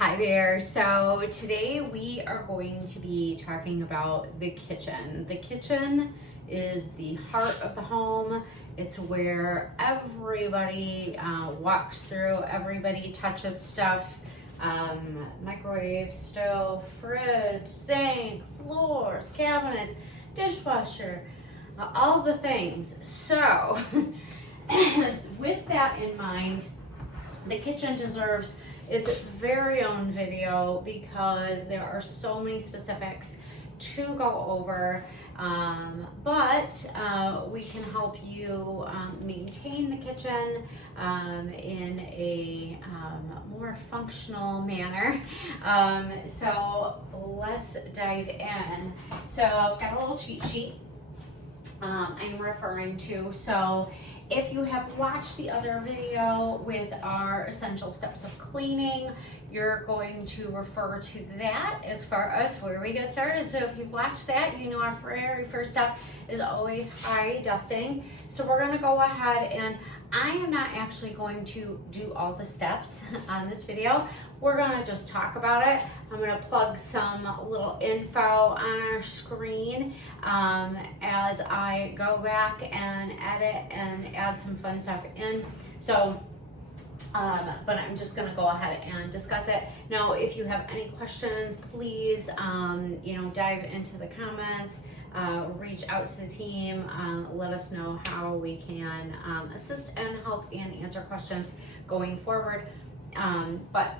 Hi there. So today we are going to be talking about the kitchen. The kitchen is the heart of the home. It's where everybody walks through, everybody touches stuff. Microwave, stove, fridge, sink, floors, cabinets, dishwasher, all the things. So with that in mind, the kitchen deserves its very own video because there are so many specifics to go over, but we can help you maintain the kitchen in a more functional manner. So let's dive in. So I've got a little cheat sheet I'm referring to. So if you have watched the other video with our essential steps of cleaning, you're going to refer to that as far as where we get started. So if you've watched that, you know our very first step is always high dusting. So we're gonna go ahead, and I am not actually going to do all the steps on this video. We're gonna just talk about it. I'm gonna plug some little info on our screen as I go back and edit and add some fun stuff in. So, but I'm just gonna go ahead and discuss it. Now, if you have any questions, please, dive into the comments, reach out to the team, let us know how we can assist and help and answer questions going forward. But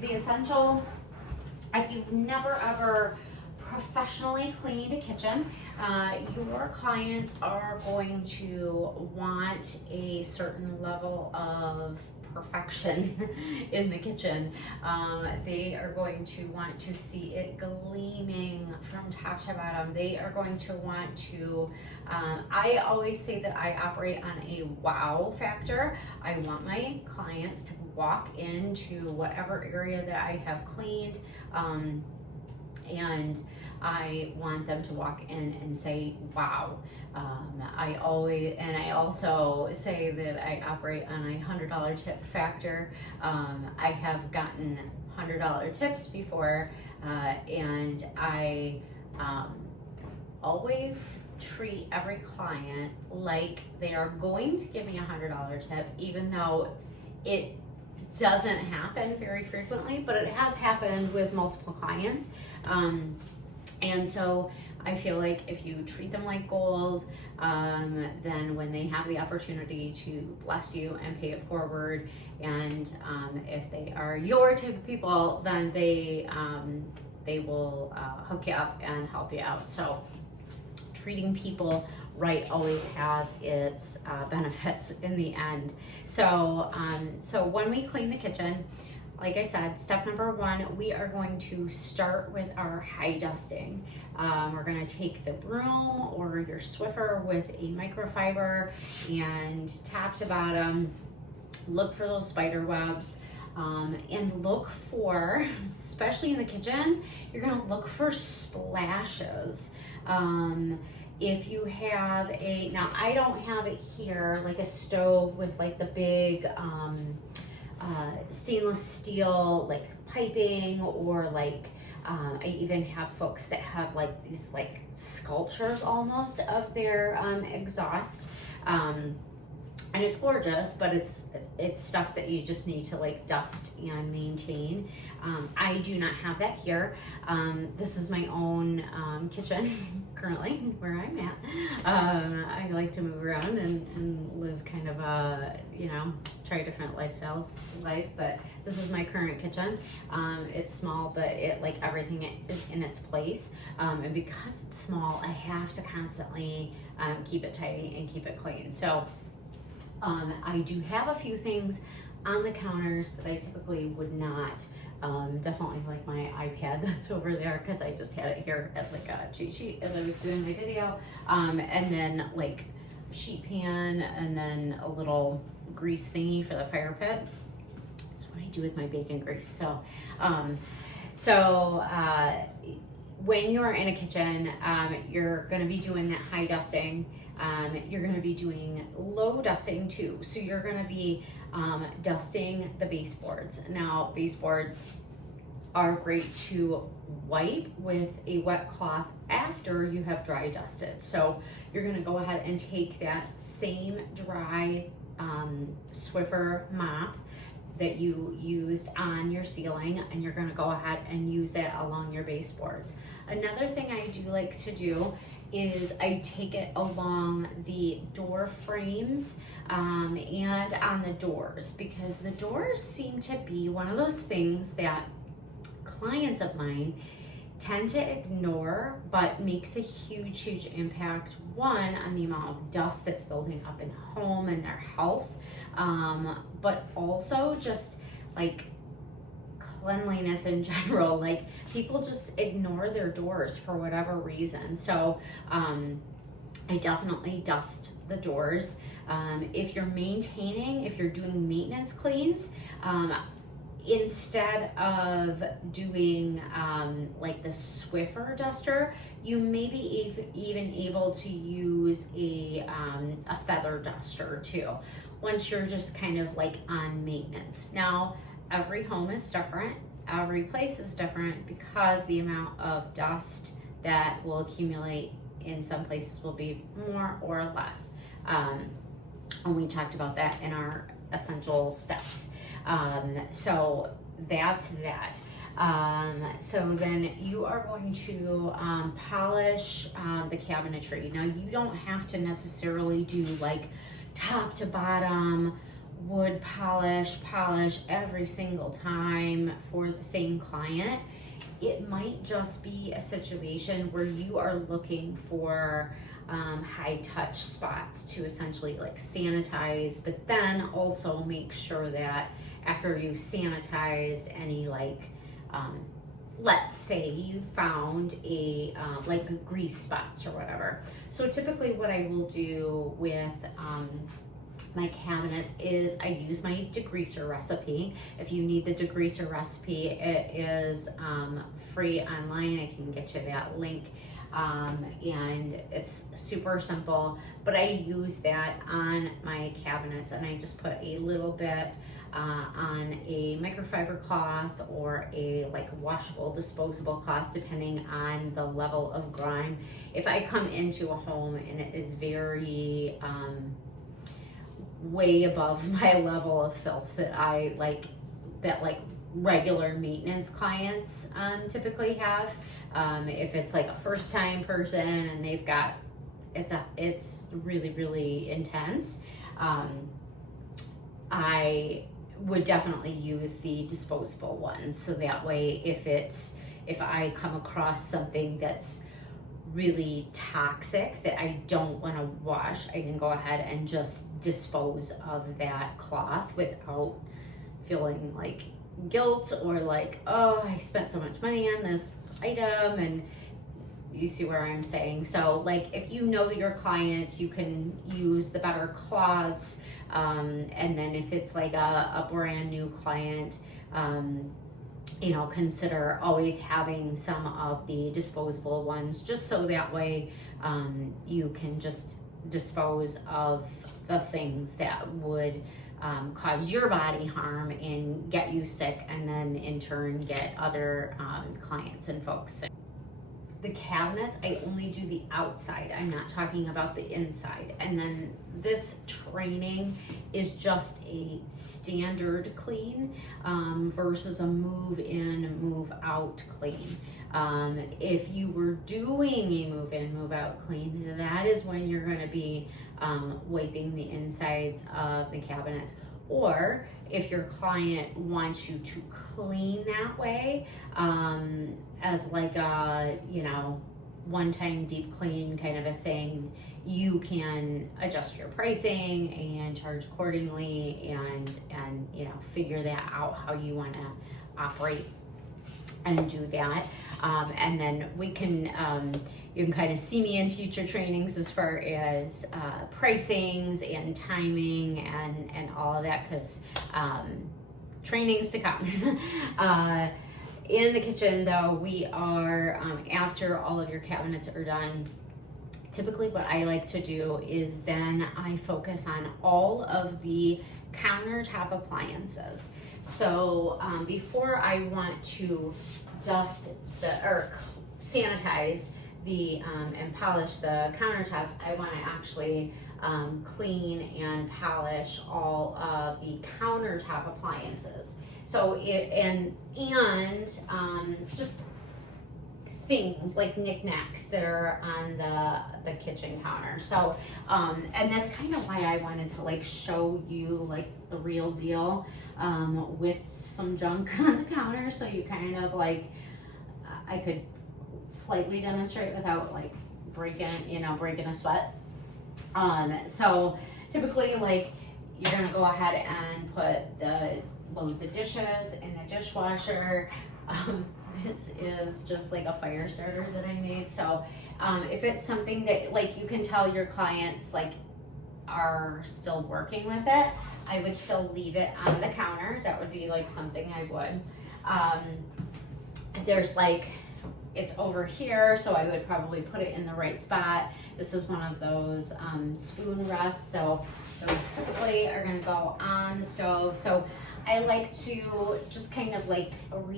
the essential, if you've never ever professionally cleaned a kitchen, your clients are going to want a certain level of perfection in the kitchen. They are going to want to see it gleaming from top to bottom. They are going to want to, I always say that I operate on a wow factor. I want my clients to walk into whatever area that I have cleaned, and I want them to walk in and say, wow. I also say that I operate on a $100 tip factor. I have gotten $100 tips before, and I always treat every client like they are going to give me a $100 tip, even though it doesn't happen very frequently, but it has happened with multiple clients. And so I feel like if you treat them like gold, then when they have the opportunity to bless you and pay it forward, and if they are your type of people, then they will hook you up and help you out. So treating people right always has its benefits in the end. So when we clean the kitchen, like I said, step number one, we are going to start with our high dusting. We're going to take the broom or your Swiffer with a microfiber and top to bottom, look for those spider webs, and look for, especially in the kitchen, you're going to look for splashes. If you have now I don't have it here, like a stove with like the big stainless steel like piping, or like I even have folks that have like these like sculptures almost of their exhaust, and it's gorgeous, but it's stuff that you just need to like dust and maintain. I do not have that here. This is my own kitchen currently where I'm at. I like to move around and live kind of a, try different lifestyles life, but this is my current kitchen. It's small, but it like everything is in its place. And because it's small, I have to constantly keep it tidy and keep it clean. So I do have a few things on the counters that I typically would not. Definitely like my iPad that's over there, because I just had it here as like a cheat sheet as I was doing my video. And then like sheet pan, and then a little grease thingy for the fire pit. That's what I do with my bacon grease. So, when you're in a kitchen, you're gonna be doing that high dusting. You're gonna be doing low dusting too. So you're gonna be dusting the baseboards. Now, baseboards, are great to wipe with a wet cloth after you have dry dusted. So you're gonna go ahead and take that same dry Swiffer mop that you used on your ceiling, and you're gonna go ahead and use that along your baseboards. Another thing I do like to do is I take it along the door frames and on the doors, because the doors seem to be one of those things that clients of mine tend to ignore, but makes a huge impact, one, on the amount of dust that's building up in the home and their health, but also just like cleanliness in general. Like, people just ignore their doors for whatever reason. So I definitely dust the doors. If you're doing maintenance cleans, instead of doing like the Swiffer duster, you may be even able to use a feather duster too, once you're just kind of like on maintenance. Now, every home is different, every place is different, because the amount of dust that will accumulate in some places will be more or less. And we talked about that in our essential steps. So that's that. So then you are going to polish the cabinetry. Now, you don't have to necessarily do like top to bottom wood polish every single time for the same client. It might just be a situation where you are looking for high touch spots to essentially like sanitize, but then also make sure that after you've sanitized any like let's say you found a like grease spots or whatever. So typically what I will do with my cabinets is I use my degreaser recipe. If you need the degreaser recipe, it is free online. I can get you that link. And it's super simple, but I use that on my cabinets, and I just put a little bit on a microfiber cloth or a like washable disposable cloth, depending on the level of grime. If I come into a home and it is very way above my level of filth that I like, that like regular maintenance clients typically have, if it's like a first time person and they've got, it's really intense, I would definitely use the disposable ones. So that way, if I come across something that's really toxic that I don't want to wash, I can go ahead and just dispose of that cloth without feeling like guilt or like, oh, I spent so much money on this item. And you see where I'm saying. So like, if you know that your clients, you can use the better cloths, and then if it's like a brand new client, you know, consider always having some of the disposable ones, just so that way you can just dispose of the things that would cause your body harm and get you sick, and then in turn get other clients and folks sick. The cabinets, I only do the outside. I'm not talking about the inside. And then this training is just a standard clean versus a move in, move out clean. If you were doing a move in, move out clean, that is when you're gonna be wiping the insides of the cabinet. Or if your client wants you to clean that way, as like a, you know, one-time deep clean kind of a thing, you can adjust your pricing and charge accordingly, and you know, figure that out how you want to operate and do that. And then we can, you can kind of see me in future trainings as far as pricings and timing and all of that, because trainings to come. In the kitchen though, we are, after all of your cabinets are done, typically what I like to do is then I focus on all of the countertop appliances. So before I want to dust or sanitize and polish the countertops, I want to actually clean and polish all of the countertop appliances. So just things like knickknacks that are on the kitchen counter. So and that's kind of why I wanted to like show you like the real deal with some junk on the counter, so you kind of like I could slightly demonstrate without like breaking a sweat. So typically, like, you're gonna go ahead and load the dishes in the dishwasher. This is just like a fire starter that I made. So if it's something that like you can tell your clients like are still working with it, I would still leave it on the counter. That would be like something I would. There's like, it's over here, so I would probably put it in the right spot. This is one of those spoon rests, so those typically are gonna go on the stove. So I like to just kind of like not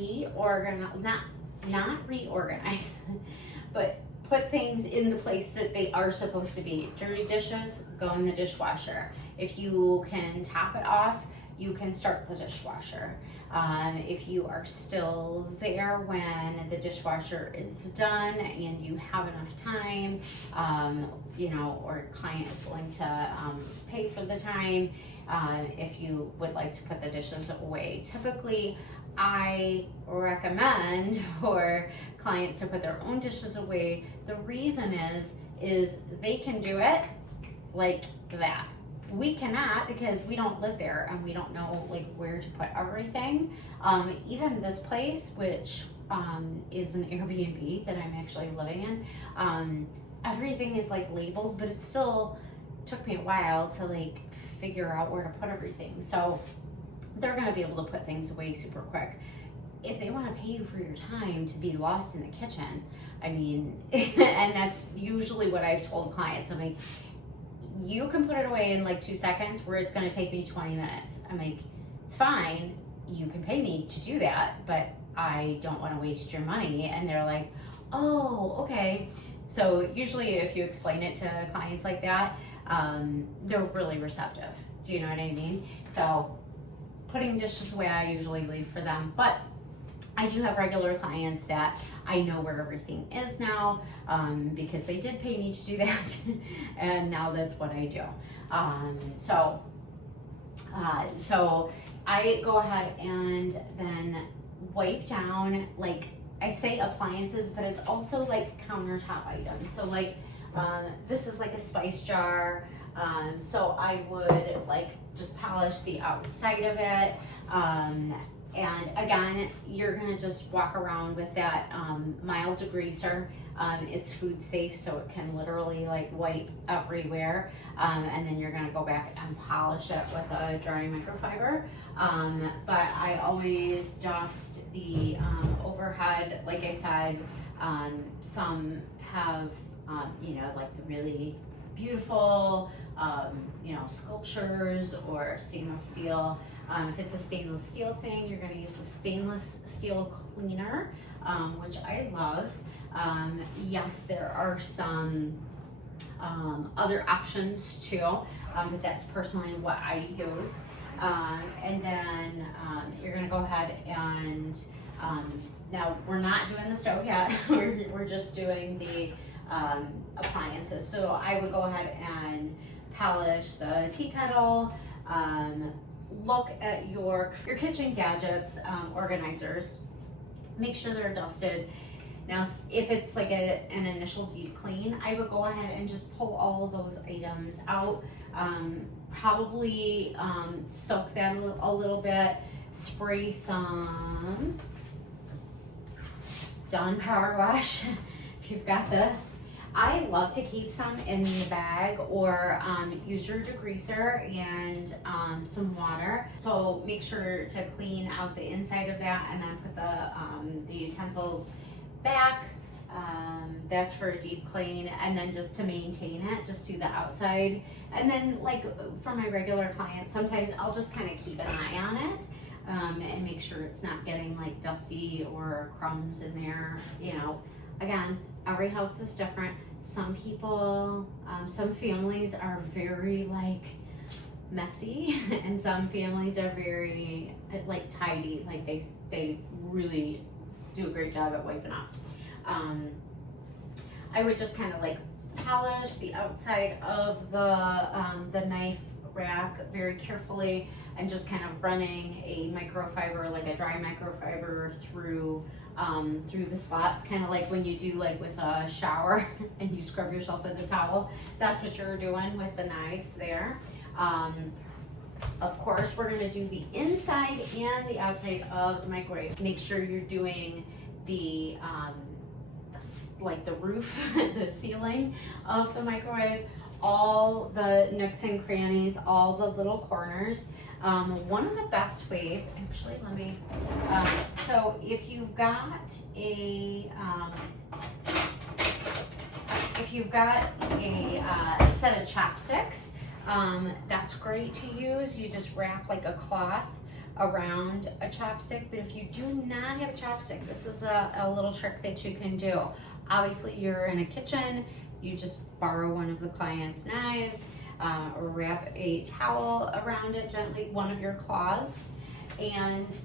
reorganize, but put things in the place that they are supposed to be. Dirty dishes go in the dishwasher. If you can top it off, you can start the dishwasher. If you are still there when the dishwasher is done and you have enough time, or client is willing to pay for the time, if you would like to put the dishes away. Typically, I recommend for clients to put their own dishes away. The reason is they can do it like that. We cannot, because we don't live there and we don't know like where to put everything. Even this place, which is an Airbnb that I'm actually living in, everything is like labeled, but it still took me a while to like figure out where to put everything. So they're gonna be able to put things away super quick. If they want to pay you for your time to be lost in the kitchen, I mean, and that's usually what I've told clients. I'm like, you can put it away in like 2 seconds where it's going to take me 20 minutes. I'm like, it's fine. You can pay me to do that, but I don't want to waste your money. And they're like, oh, okay. So usually if you explain it to clients like that, they're really receptive. Do you know what I mean? So putting dishes away, I usually leave for them, but I do have regular clients that I know where everything is now, because they did pay me to do that, and now that's what I do. So I go ahead and then wipe down, like I say appliances, but it's also like countertop items. So like this is like a spice jar. So I would like just polish the outside of it. And again, you're gonna just walk around with that mild degreaser. It's food safe, so it can literally like wipe everywhere. And then you're gonna go back and polish it with a dry microfiber. But I always dust the overhead. Like I said, some have, like the really beautiful, sculptures or stainless steel. If it's a stainless steel thing, you're going to use the stainless steel cleaner, which I love. Yes, there are some other options too, but that's personally what I use. And then you're going to go ahead and now we're not doing the stove yet. we're just doing the appliances. So I would go ahead and polish the tea kettle. Look at your kitchen gadgets, organizers. Make sure they're dusted. Now, if it's like an initial deep clean, I would go ahead and just pull all of those items out. Probably soak that a little bit. Spray some Dawn Power Wash if you've got this. I love to keep some in the bag, or use your degreaser and some water. So make sure to clean out the inside of that and then put the utensils back. That's for a deep clean. And then just to maintain it, just do the outside. And then like for my regular clients, sometimes I'll just kind of keep an eye on it and make sure it's not getting like dusty or crumbs in there. You know, again, every house is different. Some people, some families are very like messy and some families are very like tidy, like they really do a great job at wiping off. I would just kind of like polish the outside of the knife rack very carefully and just kind of running a microfiber, like a dry microfiber through the slots, kind of like when you do like with a shower and you scrub yourself with a towel. That's what you're doing with the knives there. Of course, we're gonna do the inside and the outside of the microwave. Make sure you're doing the like the roof, the ceiling of the microwave, all the nooks and crannies, all the little corners. One of the best ways, actually, let me, so if you've got a set of chopsticks, that's great to use. You just wrap like a cloth around a chopstick, but if you do not have a chopstick, this is a little trick that you can do. Obviously, you're in a kitchen, you just borrow one of the client's knives, or wrap a towel around it gently, one of your cloths, and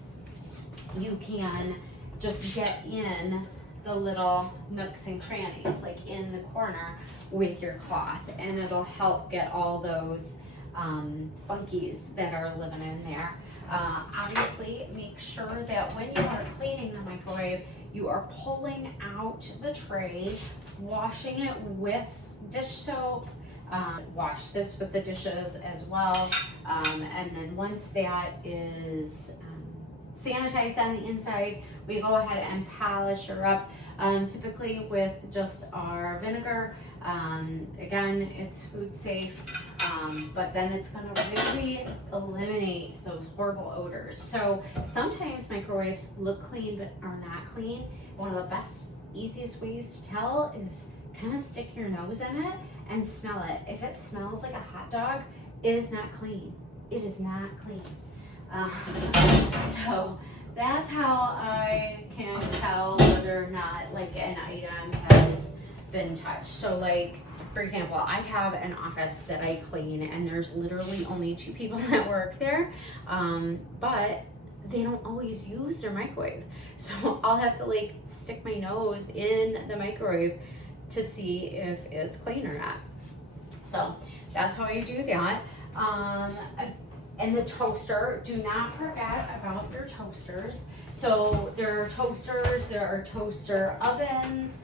you can just get in the little nooks and crannies, like in the corner with your cloth, and it'll help get all those funkies that are living in there. Obviously, make sure that when you are cleaning the microwave, you are pulling out the tray, washing it with dish soap. Wash this with the dishes as well. And then once that is sanitized on the inside, we go ahead and polish her up, typically with just our vinegar. Again, it's food safe, but then it's gonna really eliminate those horrible odors. So sometimes microwaves look clean but are not clean. One of the best, easiest ways to tell is kind of stick your nose in it and smell it. If it smells like a hot dog, it is not clean. It is not clean. So that's how I can tell whether or not like an item has been touched. So like, for example, I have an office that I clean and there's literally only 2 people that work there, but they don't always use their microwave. So I'll have to like stick my nose in the microwave to see if it's clean or not. So that's how you do that. And the toaster, do not forget about your toasters. So there are toasters, there are toaster ovens.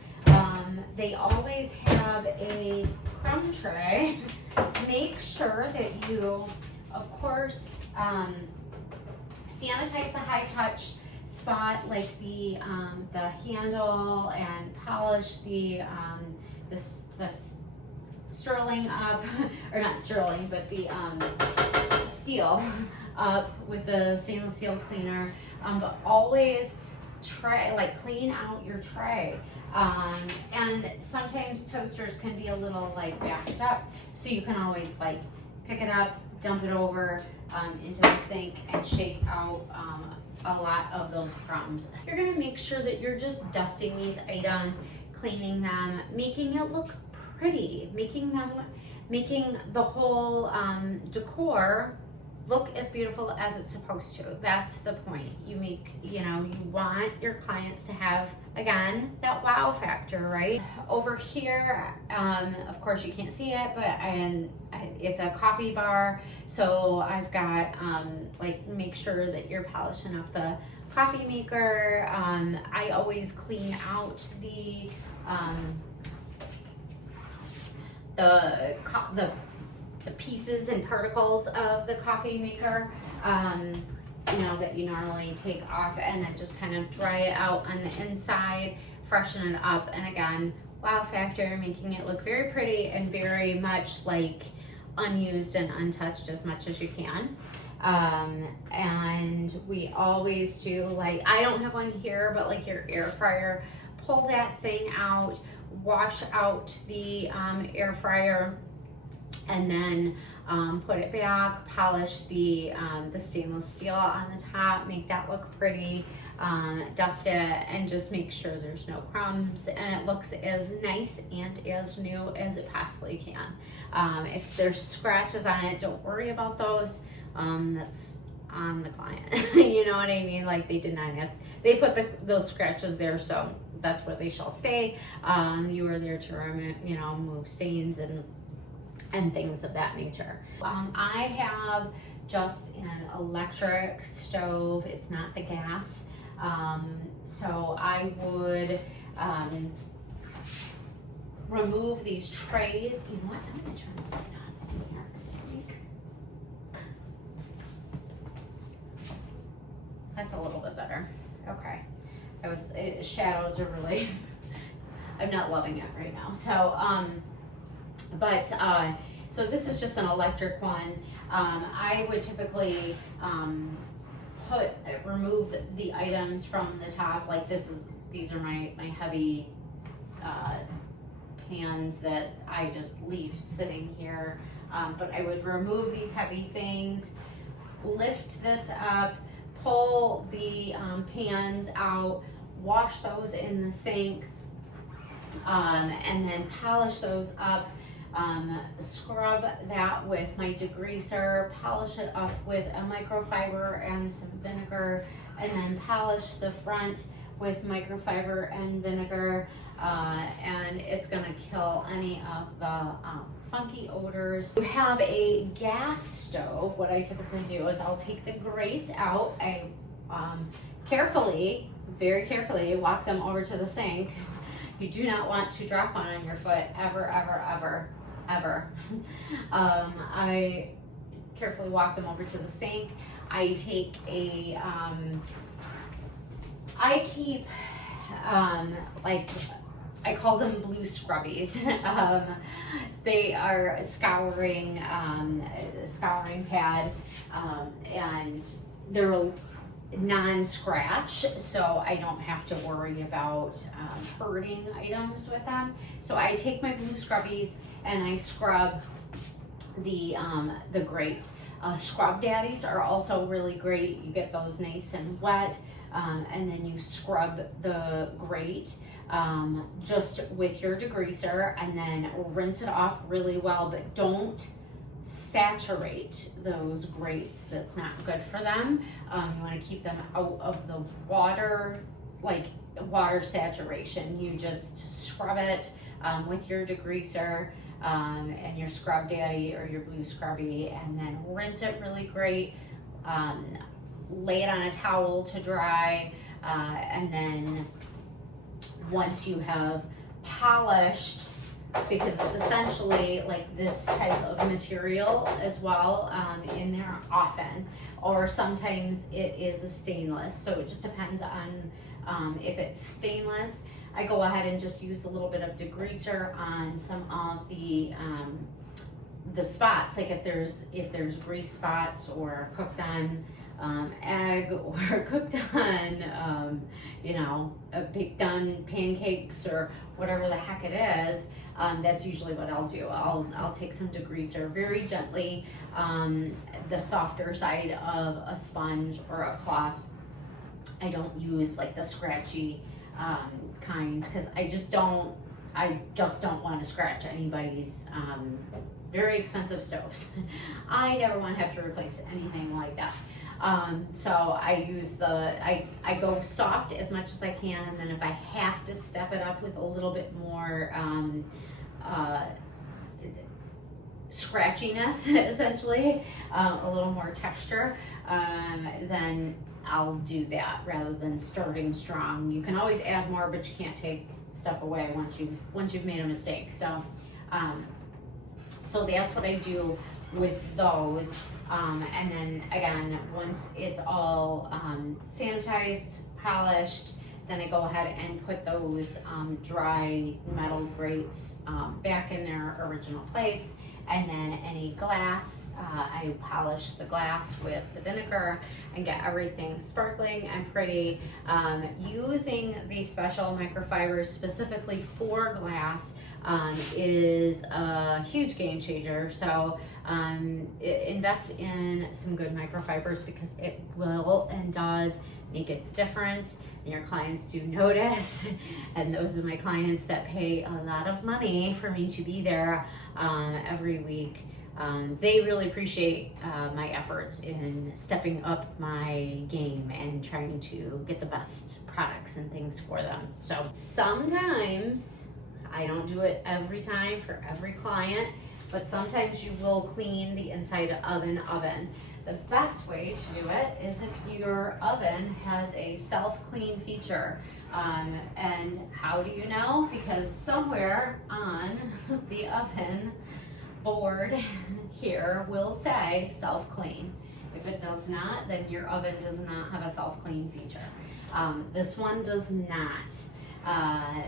They always have a crumb tray. Make sure that you, of course, sanitize the high touch spot, like the handle, and polish the sterling up, or not sterling, but the steel up with the stainless steel cleaner. But always clean out your tray. And sometimes toasters can be a little like backed up, so you can always like pick it up, dump it over into the sink, and shake out a lot of those crumbs. You're gonna make sure that you're just dusting these items, cleaning them, making it look pretty, making the whole decor look as beautiful as it's supposed to. That's the point. You want your clients to have, again, that wow factor, right? Over here, of course you can't see it, but it's a coffee bar. So I've got, make sure that you're polishing up the coffee maker. I always clean out the pieces and particles of the coffee maker, that you normally take off, and then just kind of dry it out on the inside, freshen it up, and again, wow factor, making it look very pretty and very much like unused and untouched as much as you can. And we always do, I don't have one here, but like your air fryer, pull that thing out, wash out the air fryer, and then put it back, polish the stainless steel on the top, make that look pretty, dust it, and just make sure there's no crumbs and it looks as nice and as new as it possibly can. If there's scratches on it, don't worry about those. That's on the client. You know what I mean? Like, they did not ask. They put those scratches there, so that's where they shall stay. You are there to move stains and things of that nature. I have just an electric stove. It's not the gas. So I would remove these trays. You know what? I'm gonna turn the light on in here, I think. That's a little bit better. Okay. Shadows are really, I'm not loving it right now. So, so this is just an electric one. I would typically remove the items from the top. Like these are my heavy pans that I just leave sitting here. But I would remove these heavy things, lift this up, pull the pans out, wash those in the sink, and then polish those up. Scrub that with my degreaser, polish it up with a microfiber and some vinegar, and then polish the front with microfiber and vinegar, and it's gonna kill any of the funky odors. You have a gas stove. What I typically do is I'll take the grates out. I very carefully walk them over to the sink. You do not want to drop one on your foot ever, ever, ever, ever. I carefully walk them over to the sink. I take I keep I call them blue scrubbies. They are a scouring pad, and they're non-scratch, so I don't have to worry about hurting items with them. So I take my blue scrubbies and I scrub the grates. Scrub daddies are also really great. You get those nice and wet, and then you scrub the grate just with your degreaser, and then rinse it off really well, but don't saturate those grates. That's not good for them. You want to keep them out of the water, like water saturation. You just scrub it with your degreaser and your scrub daddy or your blue scrubby, and then rinse it really great. Lay it on a towel to dry, and then once you have polished, because it's essentially like this type of material as well in there often, or sometimes it is a stainless, so it just depends on if it's stainless. I go ahead and just use a little bit of degreaser on some of the spots, like if there's grease spots or cooked on egg or cooked on baked on pancakes or whatever the heck it is. That's usually what I'll do. I'll take some degreaser very gently, the softer side of a sponge or a cloth. I don't use like the scratchy kind, because I just don't want to scratch anybody's very expensive stoves. I never want to have to replace anything like that. So I use I go soft as much as I can, and then if I have to step it up with a little bit more scratchiness, essentially, a little more texture, then I'll do that rather than starting strong. You can always add more, but you can't take stuff away once you've made a mistake. So so that's what I do with those. And then again, once it's all sanitized, polished, then I go ahead and put those dry metal grates back in their original place, And then any glass, I polish the glass with the vinegar and get everything sparkling and pretty. Using these special microfibers specifically for glass is a huge game changer. So invest in some good microfibers because it will and does make a difference, and your clients do notice. And those are my clients that pay a lot of money for me to be there every week. They really appreciate my efforts in stepping up my game and trying to get the best products and things for them. So sometimes, I don't do it every time for every client, but sometimes you will clean the inside of an oven. The best way to do it is if your oven has a self-clean feature. And how do you know? Because somewhere on the oven board here will say self-clean. If it does not, then your oven does not have a self-clean feature. This one does not.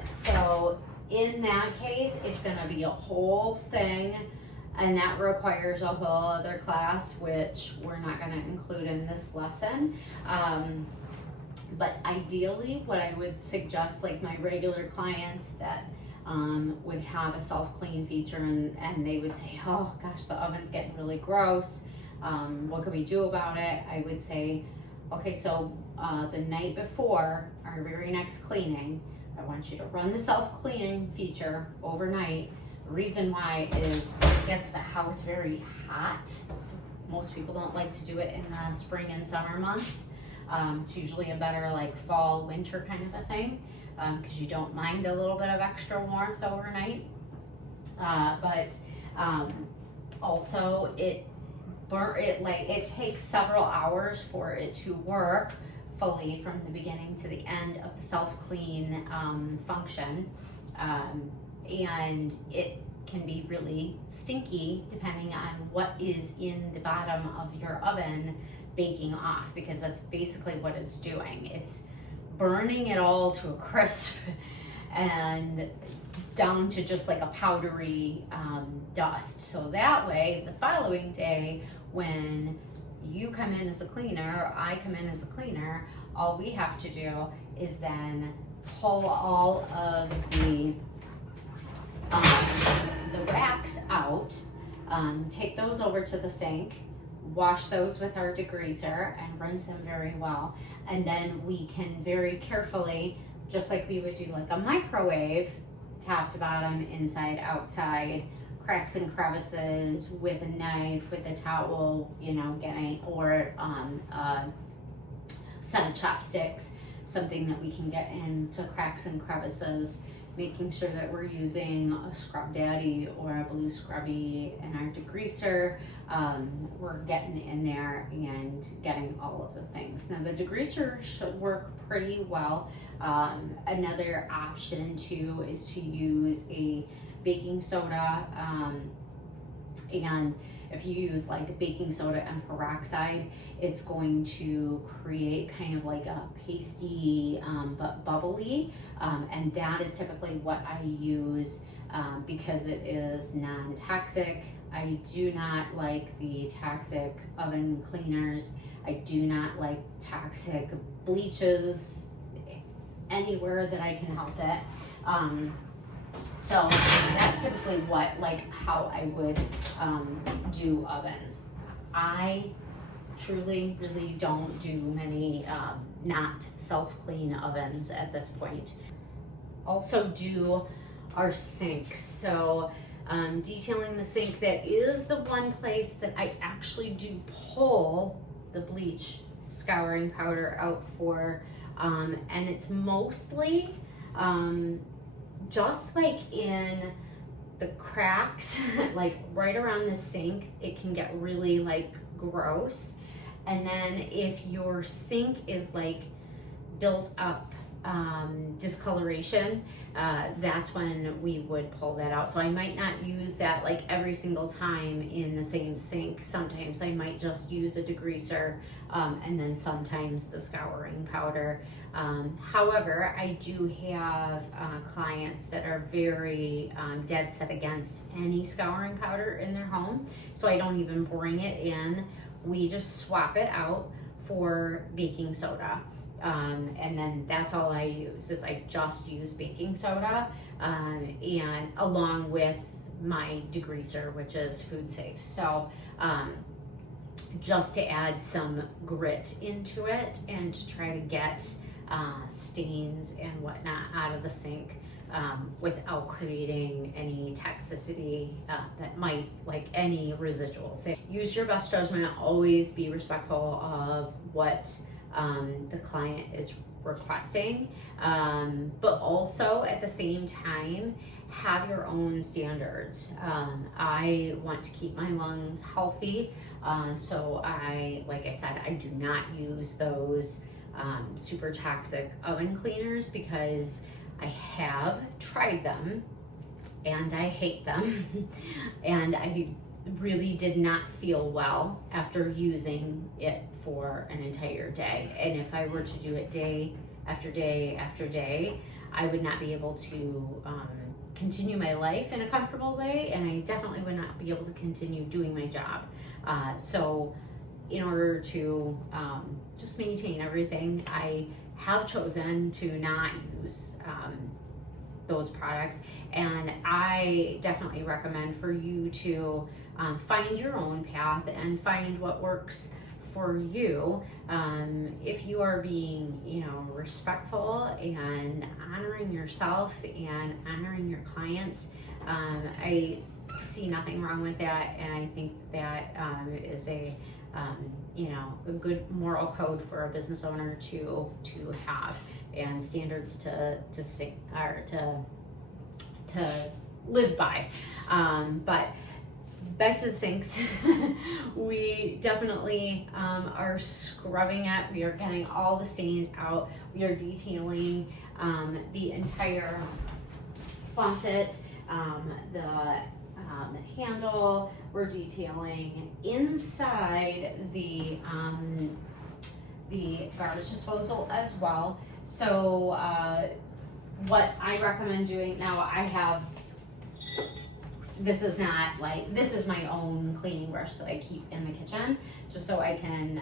So in that case, it's gonna be a whole thing, and that requires a whole other class, which we're not gonna include in this lesson. But ideally, what I would suggest, like my regular clients that would have a self-clean feature and they would say, oh gosh, the oven's getting really gross. What can we do about it? I would say, okay, so the night before our very next cleaning, I want you to run the self-cleaning feature overnight. The reason why is it gets the house very hot. So most people don't like to do it in the spring and summer months. It's usually a better like fall, winter kind of a thing, because you don't mind a little bit of extra warmth overnight. But also it takes several hours for it to work fully from the beginning to the end of the self-clean function. And it can be really stinky depending on what is in the bottom of your oven baking off, because that's basically what it's doing. It's burning it all to a crisp and down to just like a powdery dust. So that way, the following day, when you come in as a cleaner, or I come in as a cleaner, all we have to do is then pull all of the racks out, take those over to the sink, wash those with our degreaser and rinse them very well. And then we can very carefully, just like we would do like a microwave, top to bottom, inside, outside, cracks and crevices with a knife, with a towel, getting, or a set of chopsticks, something that we can get into cracks and crevices, making sure that we're using a Scrub Daddy or a Blue Scrubby in our degreaser. We're getting in there and getting all of the things. Now the degreaser should work pretty well. Another option too is to use a baking soda, and if you use like baking soda and peroxide, it's going to create kind of like a pasty but bubbly, and that is typically what I use because it is non-toxic. I do not like the toxic oven cleaners. I do not like toxic bleaches anywhere that I can help it. So that's typically how I would do ovens. I truly really don't do many not self-clean ovens at this point. Also do our sinks. So detailing the sink, that is the one place that I actually do pull the bleach scouring powder out for, and it's mostly just like in the cracks, like right around the sink, it can get really like gross. And then if your sink is like built up discoloration, that's when we would pull that out. So I might not use that like every single time in the same sink. Sometimes I might just use a degreaser and then sometimes the scouring powder. However, I do have clients that are very dead set against any scouring powder in their home, so I don't even bring it in. We just swap it out for baking soda. And then that's all I use, is I just use baking soda, and along with my degreaser, which is food safe. So just to add some grit into it and to try to get stains and whatnot out of the sink without creating any toxicity that might, like any residuals. Use your best judgment. Always be respectful of what the client is requesting, but also at the same time have your own standards. I want to keep my lungs healthy, so like I said, I do not use those super toxic oven cleaners, because I have tried them and I hate them and I really did not feel well after using it for an entire day. And if I were to do it day after day after day, I would not be able to continue my life in a comfortable way, and I definitely would not be able to continue doing my job. So in order to just maintain everything, I have chosen to not use those products, and I definitely recommend for you to find your own path and find what works for you. If you are being, respectful and honoring yourself and honoring your clients, I see nothing wrong with that, and I think that is a good moral code for a business owner to have, and standards to stick or to live by. But back to the sinks, we definitely are scrubbing it. We are getting all the stains out. We are detailing the entire faucet, the handle. We're detailing inside the garbage disposal as well. So what I recommend doing now, I have, this is my own cleaning brush that I keep in the kitchen just so I can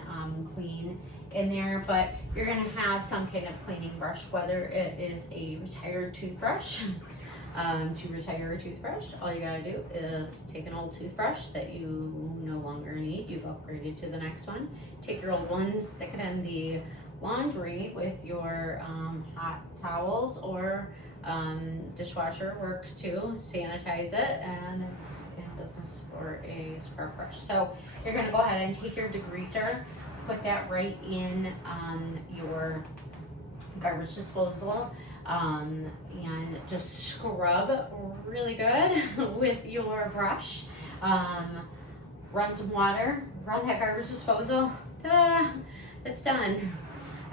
clean in there, but you're gonna have some kind of cleaning brush, whether it is a retired toothbrush. To retire a toothbrush, all you gotta do is take an old toothbrush that you no longer need, you've upgraded to the next one, take your old one, stick it in the laundry with your hot towels, or dishwasher works too, sanitize it, and it's in business for a scrub brush. So you're gonna go ahead and take your degreaser, put that right in your garbage disposal, and just scrub really good with your brush. Run some water, run that garbage disposal, ta-da, it's done.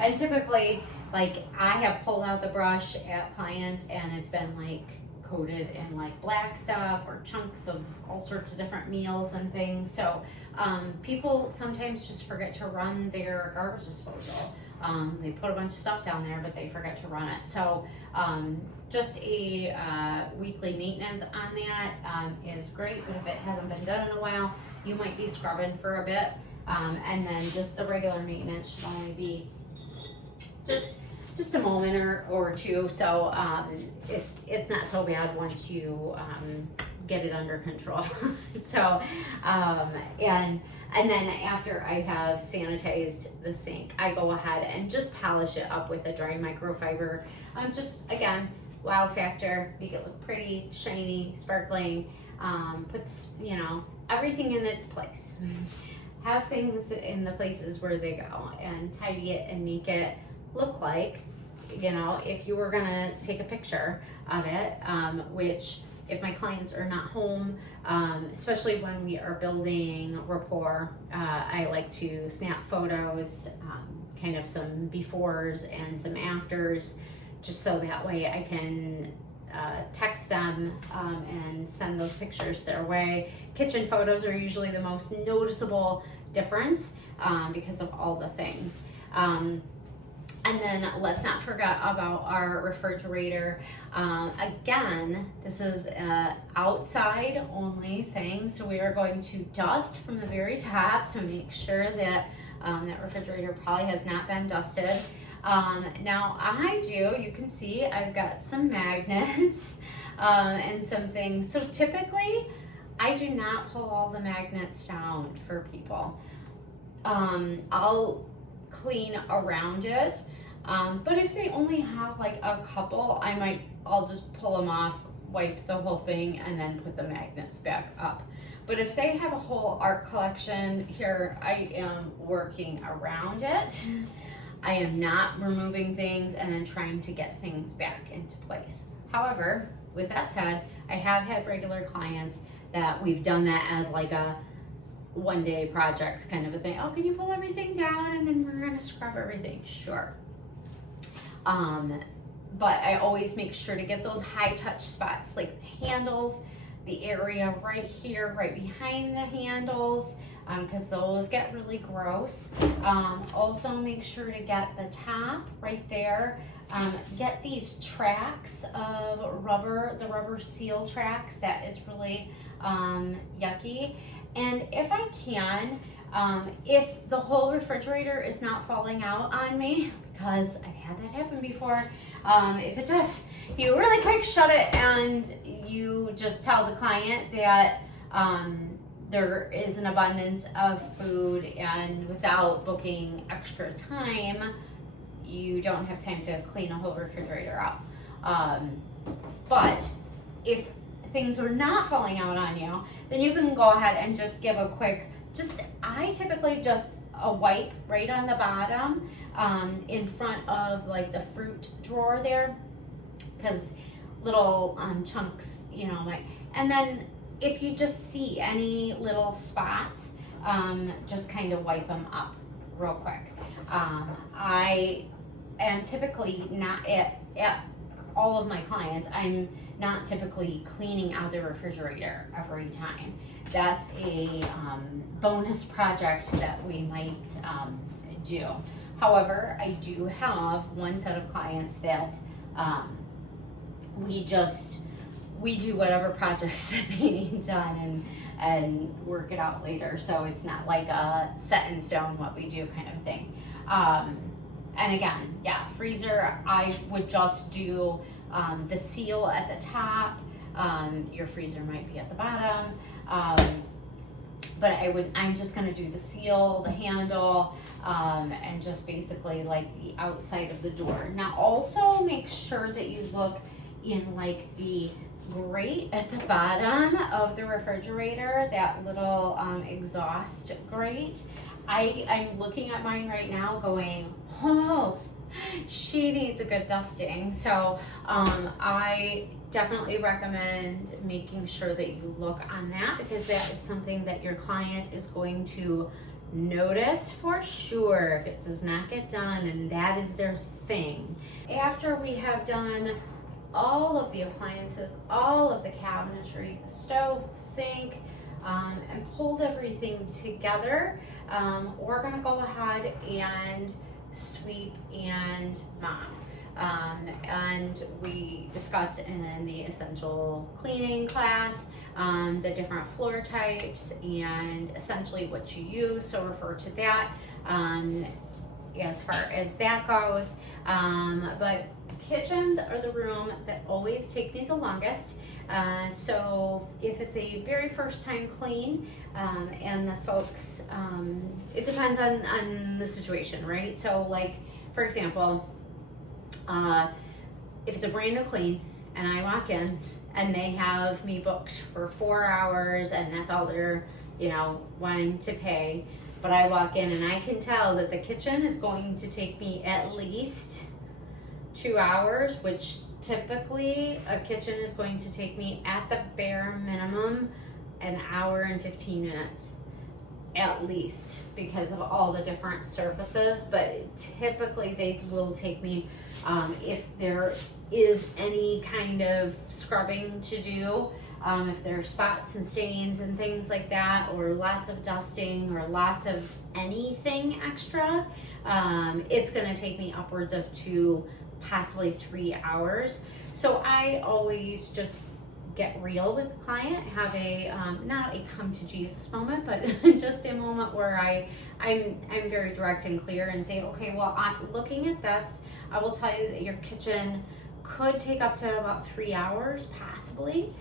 And typically, like, I have pulled out the brush at clients and it's been like coated in like black stuff or chunks of all sorts of different meals and things. So people sometimes just forget to run their garbage disposal. They put a bunch of stuff down there, but they forget to run it. So just a weekly maintenance on that is great, but if it hasn't been done in a while, you might be scrubbing for a bit. And then just a regular maintenance should only be just a moment or two. So it's not so bad once you get it under control. So and then after I have sanitized the sink, I go ahead and just polish it up with a dry microfiber. Just again, wow factor, make it look pretty, shiny, sparkling. Put everything in its place. Have things in the places where they go, and tidy it and make it look like, if you were gonna take a picture of it, which if my clients are not home, especially when we are building rapport, I like to snap photos, kind of some befores and some afters, just so that way I can text them and send those pictures their way. Kitchen photos are usually the most noticeable difference because of all the things. And then let's not forget about our refrigerator. Again, this is an outside only thing, so we are going to dust from the very top, so make sure that that refrigerator probably has not been dusted. Now you can see I've got some magnets and some things. So typically I do not pull all the magnets down for people. I'll clean around it. But if they only have like a couple, I'll just pull them off, wipe the whole thing, and then put the magnets back up. But if they have a whole art collection, here I am working around it. I am not removing things and then trying to get things back into place. However, with that said, I have had regular clients that we've done that as like a one-day project kind of a thing. Oh, can you pull everything down and then we're gonna scrub everything? Sure. But I always make sure to get those high touch spots, like the handles, the area right here, right behind the handles, because those get really gross. Also make sure to get the top right there. Get these tracks of rubber, the rubber seal tracks. That is really yucky. And if I can, if the whole refrigerator is not falling out on me, because I've had that happen before, if it does, you really quick shut it and you just tell the client that there is an abundance of food, and without booking extra time, you don't have time to clean a whole refrigerator out. But if things are not falling out on you, then you can go ahead and just give a quick, I typically just a wipe right on the bottom in front of like the fruit drawer there, because little chunks, and then if you just see any little spots, just kind of wipe them up real quick. I am typically not at all of my clients, I'm not typically cleaning out the refrigerator every time. That's a bonus project that we might do. However, I do have one set of clients that we do whatever projects that they need done and work it out later. So it's not like a set in stone what we do kind of thing. And again, freezer, I would just do the seal at the top. Your freezer might be at the bottom. But I'm just gonna do the seal, the handle, and just basically like the outside of the door. Now also make sure that you look in like the grate at the bottom of the refrigerator, that little exhaust grate. I'm looking at mine right now going, oh, she needs a good dusting. So I definitely recommend making sure that you look on that, because that is something that your client is going to notice for sure if it does not get done, and that is their thing. After we have done all of the appliances, all of the cabinetry, the stove, the sink, and pulled everything together, we're gonna go ahead and sweep and mop. And we discussed in the essential cleaning class the different floor types and essentially what you use, so refer to that as far as that goes. But kitchens are the room that always take me the longest. So if it's a very first time clean, and the folks, it depends on the situation, right? So like, for example, if it's a brand new clean and I walk in and they have me booked for 4 hours and that's all they're, wanting to pay, but I walk in and I can tell that the kitchen is going to take me at least 2 hours, which typically a kitchen is going to take me at the bare minimum an hour and 15 minutes at least, because of all the different surfaces. But typically they will take me, if there is any kind of scrubbing to do, If there are spots and stains and things like that, or lots of dusting or lots of anything extra, it's gonna take me upwards of 2, possibly 3 hours. So I always just get real with the client, have a not a come to Jesus moment, but just a moment where I'm very direct and clear and say, okay, well, I'm looking at this, I will tell you that your kitchen could take up to about 3 hours, possibly.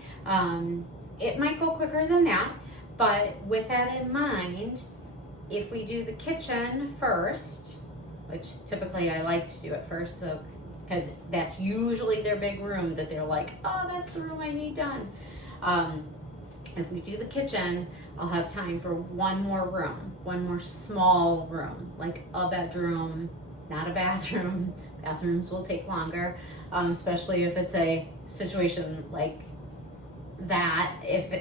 It might go quicker than that, but with that in mind, if we do the kitchen first, which typically I like to do it first, so because that's usually their big room that they're like, oh, that's the room I need done. If we do the kitchen, I'll have time for one more room, one more small room, like a bedroom, not a bathroom. Bathrooms will take longer, especially if it's a situation like that. If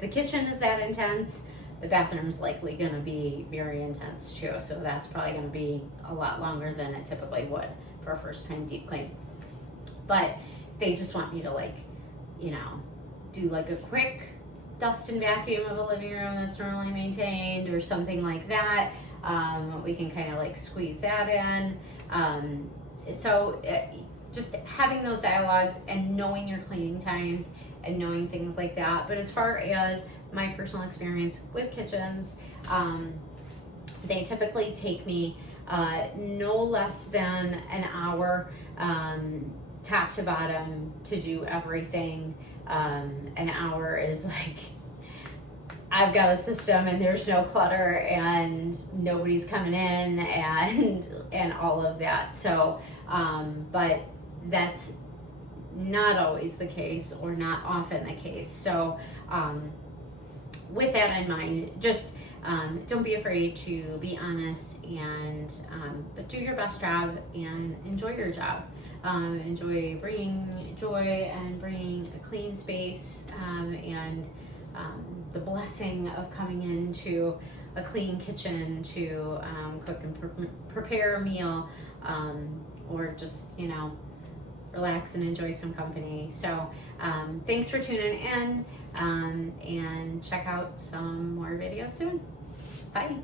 the kitchen is that intense, the bathroom's likely going to be very intense too. So that's probably going to be a lot longer than it typically would for a first time deep clean. But if they just want me to, like, you know, do like a quick dust and vacuum of a living room that's normally maintained or something like that, we can kind of like squeeze that in. Just having those dialogues and knowing your cleaning times and knowing things like that. But as far as my personal experience with kitchens, they typically take me no less than an hour, top to bottom, to do everything. An hour is like, I've got a system and there's no clutter and nobody's coming in and all of that. So, but that's not always the case, or not often the case. So, with that in mind, just don't be afraid to be honest, and but do your best job and enjoy your job. Enjoy bringing joy and bringing a clean space, and the blessing of coming into a clean kitchen to cook and prepare a meal, or just, you know, relax and enjoy some company. So thanks for tuning in, and check out some more videos soon. Bye.